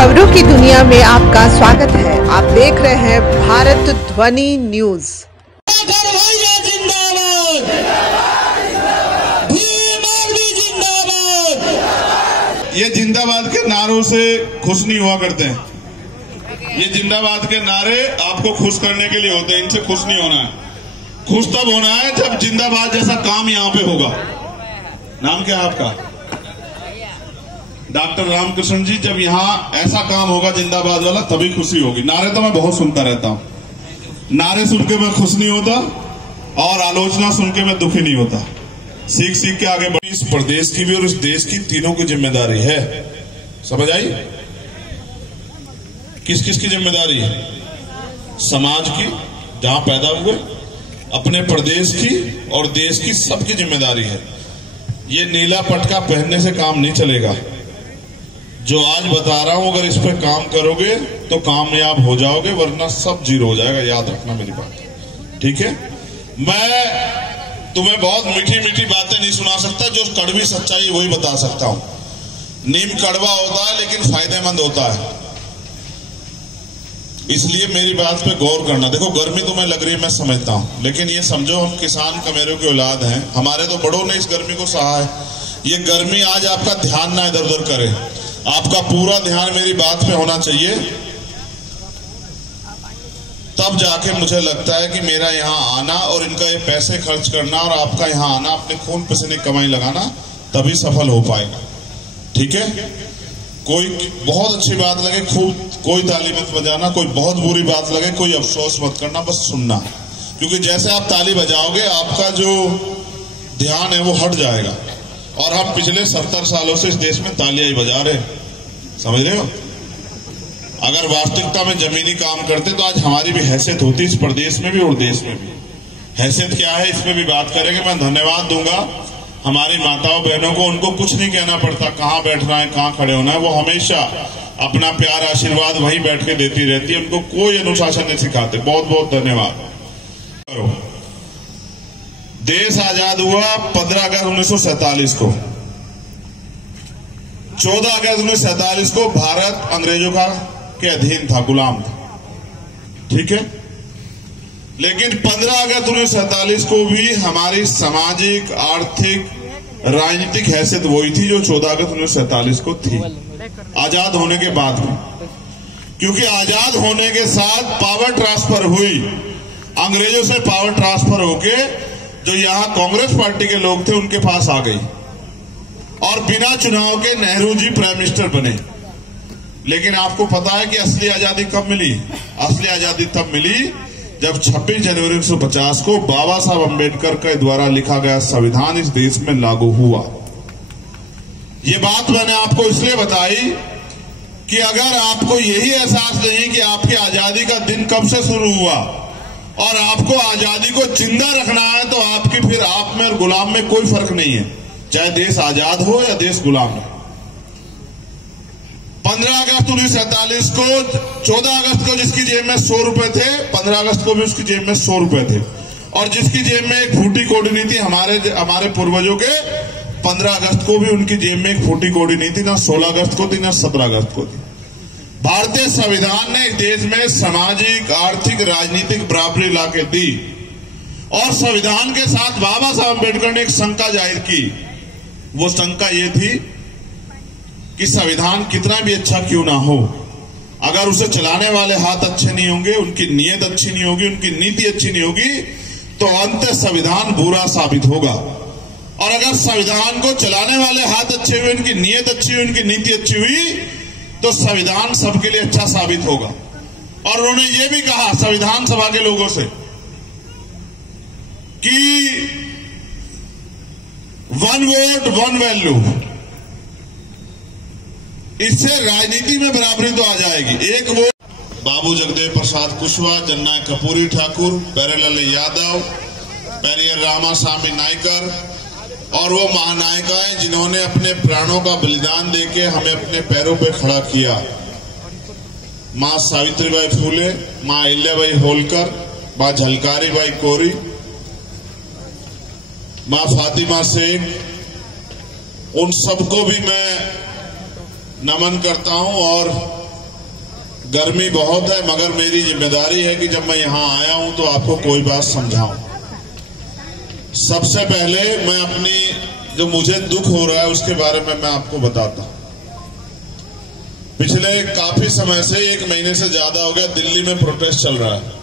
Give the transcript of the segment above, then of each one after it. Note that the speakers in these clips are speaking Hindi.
खबरों की दुनिया में आपका स्वागत है। आप देख रहे हैं भारत ध्वनि न्यूज। ये जिंदाबाद के नारों से खुश नहीं हुआ करते हैं। ये जिंदाबाद के नारे आपको खुश करने के लिए होते हैं, इनसे खुश नहीं होना है। खुश तब होना है जब जिंदाबाद जैसा काम यहाँ पे होगा। नाम क्या है आपका? डॉक्टर रामकृष्ण जी। जब यहाँ ऐसा काम होगा जिंदाबाद वाला तभी खुशी होगी। नारे तो मैं बहुत सुनता रहता हूँ, नारे सुन के मैं खुश नहीं होता और आलोचना सुन के मैं दुखी नहीं होता। सीख सीख के आगे बढ़ी। इस प्रदेश की भी और इस देश की तीनों की जिम्मेदारी है। समझ आई? किस किस की जिम्मेदारी है? समाज की जहां पैदा हुए, अपने प्रदेश की और देश की, सबकी जिम्मेदारी है। ये नीला पटका पहनने से काम नहीं चलेगा। जो आज बता रहा हूं, अगर इस पे काम करोगे तो कामयाब हो जाओगे, वरना सब जीरो हो जाएगा। याद रखना मेरी बात, ठीक है? मैं तुम्हें बहुत मीठी मीठी बातें नहीं सुना सकता, जो कड़वी सच्चाई वही बता सकता हूं। नीम कड़वा होता है लेकिन फायदेमंद होता है, इसलिए मेरी बात पे गौर करना। देखो, गर्मी तुम्हें लग रही है, मैं समझता हूं, लेकिन ये समझो हम किसान कमेरों की औलाद हैं। हमारे तो बड़ों ने इस गर्मी को सहा है। ये गर्मी आज आपका ध्यान ना इधर उधर करे, आपका पूरा ध्यान मेरी बात पे होना चाहिए। तब जाके मुझे लगता है कि मेरा यहाँ आना और इनका ये पैसे खर्च करना और आपका यहाँ आना, अपने खून पसीने कमाई लगाना, तभी सफल हो पाएगा। ठीक है? कोई बहुत अच्छी बात लगे खूब कोई ताली मत बजाना, कोई बहुत बुरी बात लगे कोई अफसोस मत करना, बस सुनना। क्योंकि जैसे आप ताली बजाओगे आपका जो ध्यान है वो हट जाएगा। और हम पिछले 70 सालों से इस देश में तालियां ही बजा रहे हैं, समझ रहे हो? अगर वास्तविकता में जमीनी काम करते तो आज हमारी भी हैसियत होती, इस प्रदेश में भी और देश में भी। हैसियत क्या है इसमें भी बात करेंगे। मैं धन्यवाद दूंगा हमारी माताओं बहनों को। उनको कुछ नहीं कहना पड़ता कहाँ बैठना है, कहाँ खड़े होना है। वो हमेशा अपना प्यार आशीर्वाद वहीं बैठ के देती रहती है। उनको कोई अनुशासन नहीं सिखाते। बहुत बहुत धन्यवाद। देश आजाद हुआ 15 अगस्त 1947 को। 14 अगस्त 1947 को भारत अंग्रेजों के अधीन था, गुलाम था। ठीक है? लेकिन 15 अगस्त 1947 को भी हमारी सामाजिक, आर्थिक, राजनीतिक हैसियत वही थी जो 14 अगस्त 1947 को थी, आजाद होने के बाद में। क्योंकि आजाद होने के साथ पावर ट्रांसफर हुई, अंग्रेजों से पावर ट्रांसफर होके जो यहाँ कांग्रेस पार्टी के लोग थे उनके पास आ गई और बिना चुनाव के नेहरू जी प्राइम मिनिस्टर बने। लेकिन आपको पता है कि असली आजादी कब मिली? असली आजादी तब मिली जब 26 जनवरी 1950 को बाबा साहब अम्बेडकर के द्वारा लिखा गया संविधान इस देश में लागू हुआ। ये बात मैंने आपको इसलिए बताई कि अगर आपको यही एहसास नहीं कि आपकी आजादी का दिन कब से शुरू हुआ और आपको आजादी को जिंदा रखना है, तो आपकी फिर आप में और गुलाम में कोई फर्क नहीं है, चाहे देश आजाद हो या देश गुलाम हो। 15 अगस्त 1947 को, 14 अगस्त को जिसकी जेब में 100 रुपए थे, 15 अगस्त को भी उसकी जेब में 100 रुपए थे। और जिसकी जेब में एक फूटी कौड़ी नहीं थी, हमारे पूर्वजों के 15 अगस्त को भी उनकी जेब में एक फूटी कौड़ी नहीं थी, ना 16 अगस्त को थी, ना 17 अगस्त को थी। भारतीय संविधान ने देश में सामाजिक, आर्थिक, राजनीतिक बराबरी लाके दी। और संविधान के साथ बाबा साहब अम्बेडकर ने एक शंका जाहिर की। वो शंका ये थी कि संविधान कितना भी अच्छा क्यों ना हो, अगर उसे चलाने वाले हाथ अच्छे नहीं होंगे, उनकी नीयत अच्छी नहीं होगी, उनकी नीति अच्छी नहीं होगी, तो अंत संविधान बुरा साबित होगा। और अगर संविधान को चलाने वाले हाथ अच्छे हुए, उनकी नीयत अच्छी हुई, उनकी नीति अच्छी हुई, तो संविधान सबके लिए अच्छा साबित होगा। और उन्होंने ये भी कहा संविधान सभा के लोगों से कि 1 वोट 1 वैल्यू, इससे राजनीति में बराबरी तो आ जाएगी। 1 वोट बाबू जगदेव प्रसाद कुशवाहा, जननायक कपूरी ठाकुर, प्यारेलाल यादव, पेरियर रामास्वामी नायकर और वो महानायिकाएं जिन्होंने अपने प्राणों का बलिदान देके हमें अपने पैरों पे खड़ा किया। मां सावित्रीबाई फूले, मां अहिल्याबाई होलकर, मां झलकारीबाई कोरी, मां फातिमा शेख, उन सबको भी मैं नमन करता हूं और गर्मी बहुत है, मगर मेरी जिम्मेदारी है कि जब मैं यहां आया हूं तो आपको कोई बात समझाऊं। सबसे पहले मैं अपनी जो मुझे दुख हो रहा है उसके बारे में मैं आपको बताता हूं। पिछले काफी समय से, 1 महीने से ज्यादा हो गया, दिल्ली में प्रोटेस्ट चल रहा है।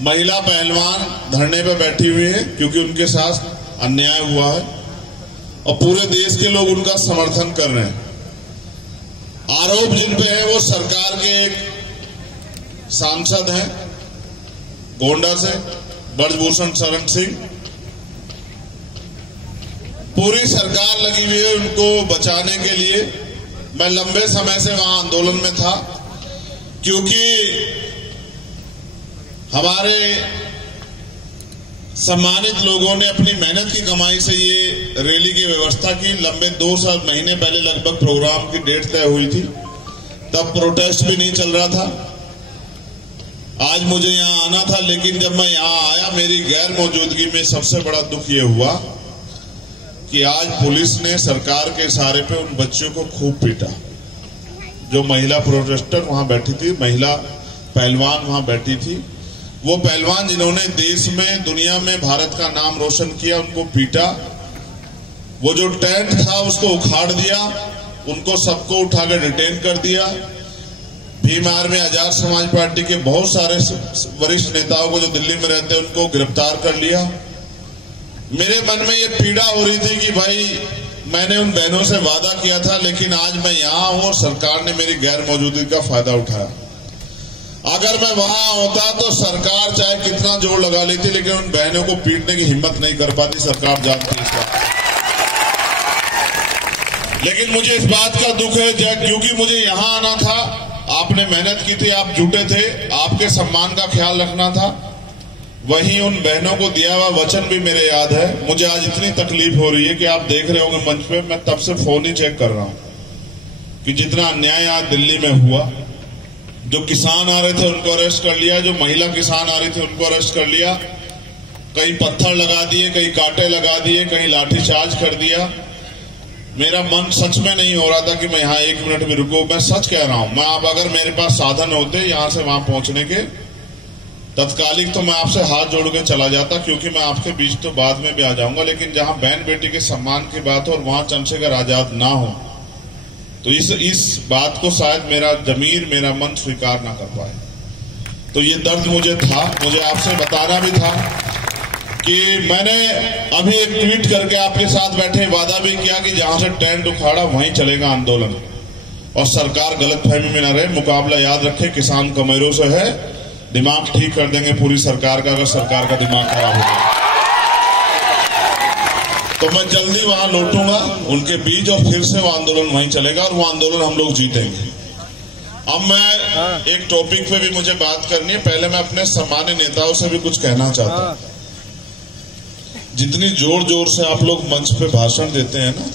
महिला पहलवान धरने पे बैठी हुई है क्योंकि उनके साथ अन्याय हुआ है और पूरे देश के लोग उनका समर्थन कर रहे हैं। आरोप जिन पे है वो सरकार के एक सांसद हैं गोंडा से, ब्रजभूषण शरण सिंह। पूरी सरकार लगी हुई है उनको बचाने के लिए। मैं लंबे समय से वहां आंदोलन में था क्योंकि हमारे सम्मानित लोगों ने अपनी मेहनत की कमाई से ये रैली की व्यवस्था की। लंबे 2 महीने पहले लगभग प्रोग्राम की डेट तय हुई थी, तब प्रोटेस्ट भी नहीं चल रहा था। आज मुझे यहां आना था, लेकिन जब मैं यहां आया मेरी गैर मौजूदगी में सबसे बड़ा दुख ये हुआ कि आज पुलिस ने सरकार के इशारे पे उन बच्चियों को खूब पीटा। जो महिला प्रोटेस्टर वहां बैठी थी, महिला पहलवान वहां बैठी थी, वो पहलवान जिन्होंने देश में, दुनिया में भारत का नाम रोशन किया, उनको पीटा। वो जो टेंट था उसको उखाड़ दिया, उनको सबको उठा कर डिटेन कर दिया। भीम आर्मी आजाद समाज पार्टी के बहुत सारे वरिष्ठ नेताओं को जो दिल्ली में रहते हैं उनको गिरफ्तार कर लिया। मेरे मन में ये पीड़ा हो रही थी कि भाई मैंने उन बहनों से वादा किया था, लेकिन आज मैं यहां हूं और सरकार ने मेरी गैर मौजूदगी का फायदा उठाया। अगर मैं वहां होता तो सरकार चाहे कितना जोर लगा लेती, लेकिन उन बहनों को पीटने की हिम्मत नहीं कर पाती। सरकार जानती है इसका। लेकिन मुझे इस बात का दुख है क्योंकि मुझे यहां आना था, आपने मेहनत की थी, आप जुटे थे, आपके सम्मान का ख्याल रखना था। वहीं उन बहनों को दिया हुआ वचन भी मेरे याद है। मुझे आज इतनी तकलीफ हो रही है कि आप देख रहे होंगे मंच पे, मैं तब से फोन ही चेक कर रहा हूं कि जितना अन्याय आज दिल्ली में हुआ। जो किसान आ रहे थे उनको अरेस्ट कर लिया, जो महिला किसान आ रही थी उनको अरेस्ट कर लिया, कहीं पत्थर लगा दिए, कहीं कांटे लगा दिए, कहीं लाठीचार्ज कर दिया। मेरा मन सच में नहीं हो रहा था कि मैं यहाँ 1 मिनट भी रुकूं। मैं सच कह रहा हूं, मैं अब अगर मेरे पास साधन होते यहां से वहां पहुंचने के तत्कालिक, तो मैं आपसे हाथ जोड़ के चला जाता, क्योंकि मैं आपके बीच तो बाद में भी आ जाऊंगा। लेकिन जहां बहन बेटी के सम्मान की बात हो और वहां चंद्रशेखर आजाद ना हो, तो इस बात को शायद मेरा जमीर, मेरा मन स्वीकार ना कर पाए। तो ये दर्द मुझे था, मुझे आपसे बताना भी था कि मैंने अभी एक ट्वीट करके आपके साथ बैठे वादा भी किया कि जहां से टेंट उखाड़ा वहीं चलेगा आंदोलन, और सरकार गलतफहमी में न रहे। मुकाबला याद रखे, किसान कमेरों से है, दिमाग ठीक कर देंगे पूरी सरकार का, अगर सरकार का दिमाग खराब हो जाए तो मैं जल्दी वहां लौटूंगा उनके बीच, और फिर से वो आंदोलन वहीं चलेगा और वो आंदोलन हम लोग जीतेंगे। अब मैं एक टॉपिक पे भी मुझे बात करनी है। पहले मैं अपने सम्मानित नेताओं से भी कुछ कहना चाहता हूं। जितनी जोर जोर से आप लोग मंच पे भाषण देते हैं ना,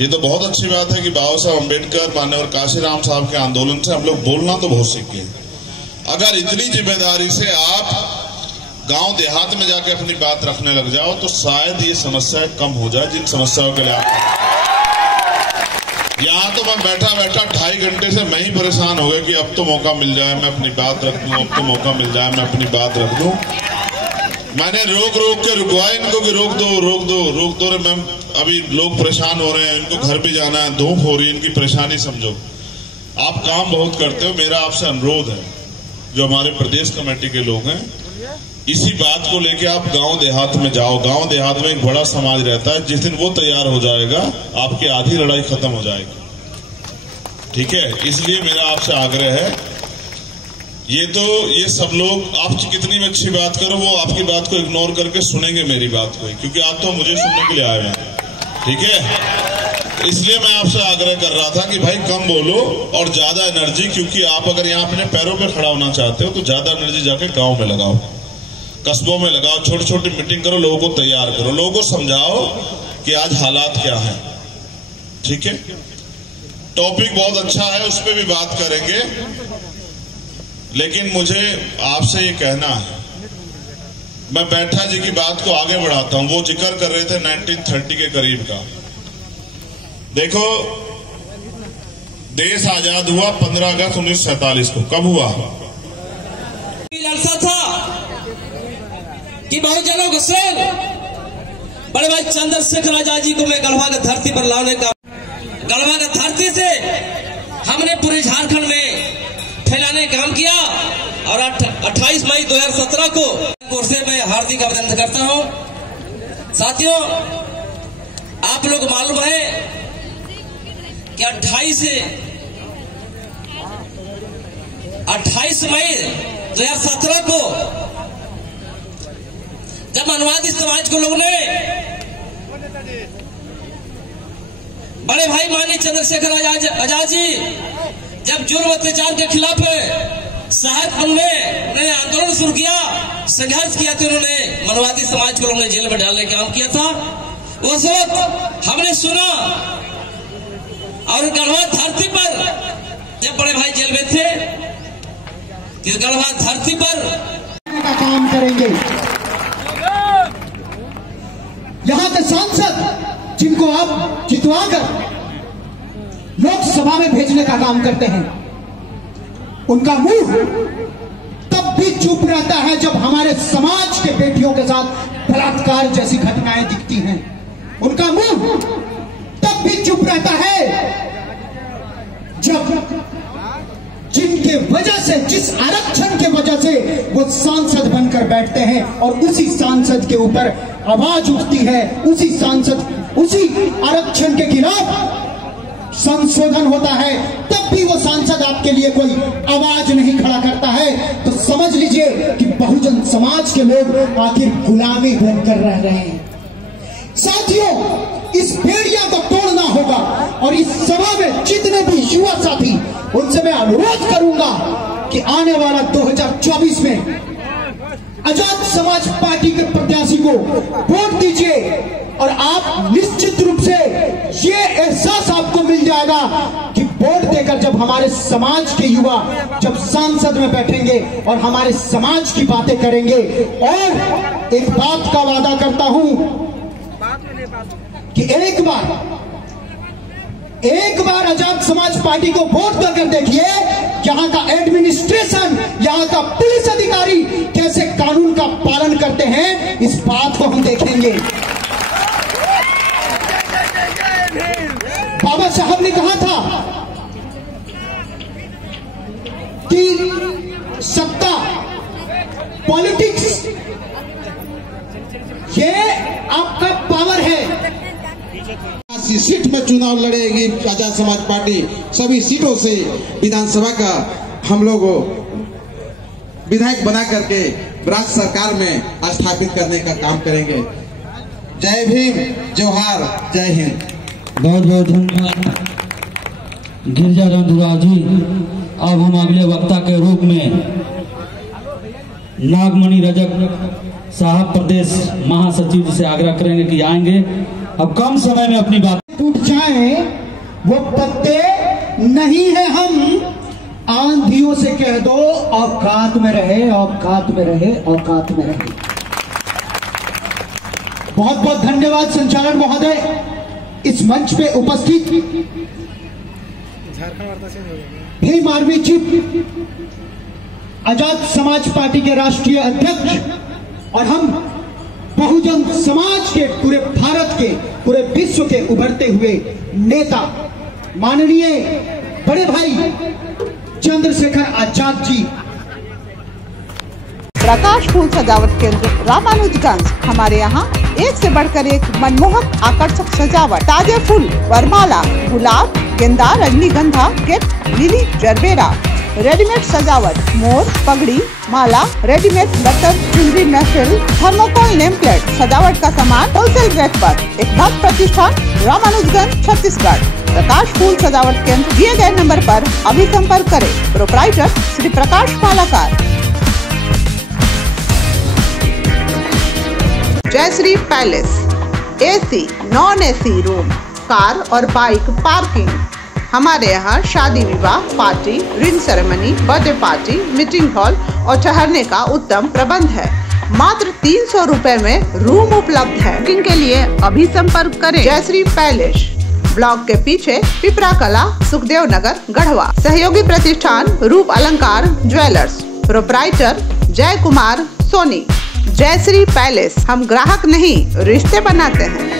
ये तो बहुत अच्छी बात है कि बाबा साहब अम्बेडकर, माननीय काशीराम साहब के आंदोलन से हम लोग बोलना तो बहुत सीखे। अगर इतनी जिम्मेदारी से आप गांव देहात में जाके अपनी बात रखने लग जाओ तो शायद ये समस्याएं कम हो जाए, जिन समस्याओं के लिए आप यहाँ तो मैं बैठा बैठा 2.5 घंटे से मैं ही परेशान हो गया कि अब तो मौका मिल जाए मैं अपनी बात रख दूं, अब तो मौका मिल जाए मैं अपनी बात रख दूं। मैंने रोक के रुकवाया इनको कि रोक दो रे मैम, अभी लोग परेशान हो रहे हैं, इनको घर भी जाना है, धूप हो रही है, इनकी परेशानी समझो। आप काम बहुत करते हो, मेरा आपसे अनुरोध है, जो हमारे प्रदेश कमेटी के लोग हैं, इसी बात को लेके आप गांव देहात में जाओ। गांव देहात में एक बड़ा समाज रहता है, जिस दिन वो तैयार हो जाएगा आपकी आधी लड़ाई खत्म हो जाएगी। ठीक है, इसलिए मेरा आपसे आग्रह है, ये सब लोग आप कितनी भी अच्छी बात करो, वो आपकी बात को इग्नोर करके सुनेंगे मेरी बात को, क्योंकि आप तो मुझे सुनने के लिए आए हैं। ठीक है, इसलिए मैं आपसे आग्रह कर रहा था कि भाई कम बोलो और ज्यादा एनर्जी, क्योंकि आप अगर यहाँ अपने पैरों पे खड़ा होना चाहते हो तो ज्यादा एनर्जी जाके गांव में लगाओ, कस्बों में लगाओ, छोटी छोटी मीटिंग करो, लोगों को तैयार करो, लोगों को समझाओ कि आज हालात क्या है। ठीक है, टॉपिक बहुत अच्छा है, उस पर भी बात करेंगे, लेकिन मुझे आपसे ये कहना है, मैं बैठा जी की बात को आगे बढ़ाता हूं। वो जिक्र कर रहे थे 1930 के करीब का। देखो, देश आजाद हुआ 15 अगस्त 1947 को। कब हुआ? लालसा था कि बहुजनों को सिर बड़े भाई चंद्रशेखर आजाद जी को मैं गढ़वा की धरती पर लाने का, गढ़वा की धरती से हमने पूरे झारखंड में फैलाने का काम किया और 28 मई 2017 को से मैं हार्दिक अभिनंदन करता हूं। साथियों, आप लोग मालूम है कि 28 मई 2017 को जब मानवादी समाज को लोगों ने बड़े भाई माननीय चंद्रशेखर आजाद जी जब जुर्म अत्याचार के खिलाफ साहेबगंज में उन्होंने आंदोलन शुरू किया, संघर्ष किया, तो उन्होंने मानवादी समाज को लोगों ने जेल में डालने का काम किया था। उस वक्त हमने सुना और गढ़वा धरती पर जब बड़े भाई जेल में थे, इस गढ़वा धरती पर का काम करेंगे। यहाँ के सांसद जिनको आप जितवाकर लोकसभा में भेजने का काम करते हैं, उनका मुंह तब भी चुप रहता है जब हमारे समाज के बेटियों के साथ बलात्कार जैसी घटनाएं दिखती हैं। उनका मुंह तब भी चुप रहता है जब जिनके वजह से, जिस आरक्षण के वजह से वो सांसद बनकर बैठते हैं और उसी सांसद के ऊपर आवाज उठती है, उसी सांसद, उसी आरक्षण के खिलाफ संशोधन होता है, तब भी वो सांसद आपके लिए कोई आवाज नहीं खड़ा करता है, तो समझ लीजिए कि बहुजन समाज के लोग आखिर गुलामी बनकर रह रहे हैं। साथियों, इस भेड़िया को तोड़ना होगा और इस सभा में जितने भी युवा साथी, उनसे मैं अनुरोध करूंगा कि आने वाला 2024 में आजाद समाज पार्टी के प्रत्याशी को वोट दीजिए और आप निश्चित रूप से ये एहसास आपको मिल जाएगा कि वोट देकर जब हमारे समाज के युवा जब सांसद में बैठेंगे और हमारे समाज की बातें करेंगे, और एक बात का वादा करता हूं कि एक बार आजाद समाज पार्टी को वोट देकर देखिए, यहाँ का एडमिनिस्ट्रेशन, यहाँ का पुलिस अधिकारी कैसे कानून का पालन करते हैं, इस बात को हम देखेंगे। बाबा साहब ने कहा था कि सत्ता, पॉलिटिक्स, ये आपका पावर है। सीट में चुनाव लड़ेगी आजाद समाज पार्टी, सभी सीटों से विधानसभा का हम लोग विधायक बना करके राज्य सरकार में स्थापित करने का काम करेंगे। जय भीम, जोहार, जय हिंद। बहुत बहुत धन्यवाद गिरिजा रंधुरा जी। अब हम अगले वक्ता के रूप में नागमणि रजक साहब प्रदेश महासचिव जी से आग्रह करेंगे कि आएंगे। अब कम समय में अपनी बात टूट जाए वो पत्ते नहीं है, हम आंधियों से कह दो औकात में रहे, औकात में रहे, औकात में रहे। बहुत बहुत धन्यवाद संचालक महोदय। इस मंच पे उपस्थित Bhim army chief, Azad Samaj party के राष्ट्रीय अध्यक्ष और हम बहुजन समाज के, पूरे भारत के, पूरे विश्व के उभरते हुए नेता माननीय बड़े भाई चंद्रशेखर आजाद जी। प्रकाश फूल सजावट केंद्र रामानुजगंज। हमारे यहाँ एक से बढ़कर एक मनमोहक आकर्षक सजावट, ताजे फूल, वरमाला, गुलाब, गेंदा, रजनीगंधा, केट, लिली, जरबेरा, रेडीमेड सजावट, मोर, पगड़ी, माला, रेडीमेड लतर, चुनरी, महफिल, थर्मोकोल, नेम प्लेट, सजावट का सामान होलसेल रेट पर। एक भक्त प्रतिष्ठान, रामानुजगंज, छत्तीसगढ़। प्रकाश फूल सजावट केंद्र दिए गए नंबर पर अभी संपर्क करें। Proprietor Shri Prakash Palakar. Jayshree palace, AC, non AC room, car और बाइक पार्किंग। हमारे यहाँ शादी विवाह, party, ring ceremony, birthday party, meeting hall और ठहरने का उत्तम प्रबंध है। मात्र 300 रुपए में रूम उपलब्ध है। बुकिंग के लिए अभी संपर्क करें। जयश्री पैलेस, ब्लॉक के पीछे पिपरा कला, सुखदेव नगर, गढ़वा। सहयोगी प्रतिष्ठान रूप अलंकार ज्वेलर्स। प्रोप्राइटर जय कुमार सोनी। जयश्री पैलेस। हम ग्राहक नहीं, रिश्ते बनाते हैं।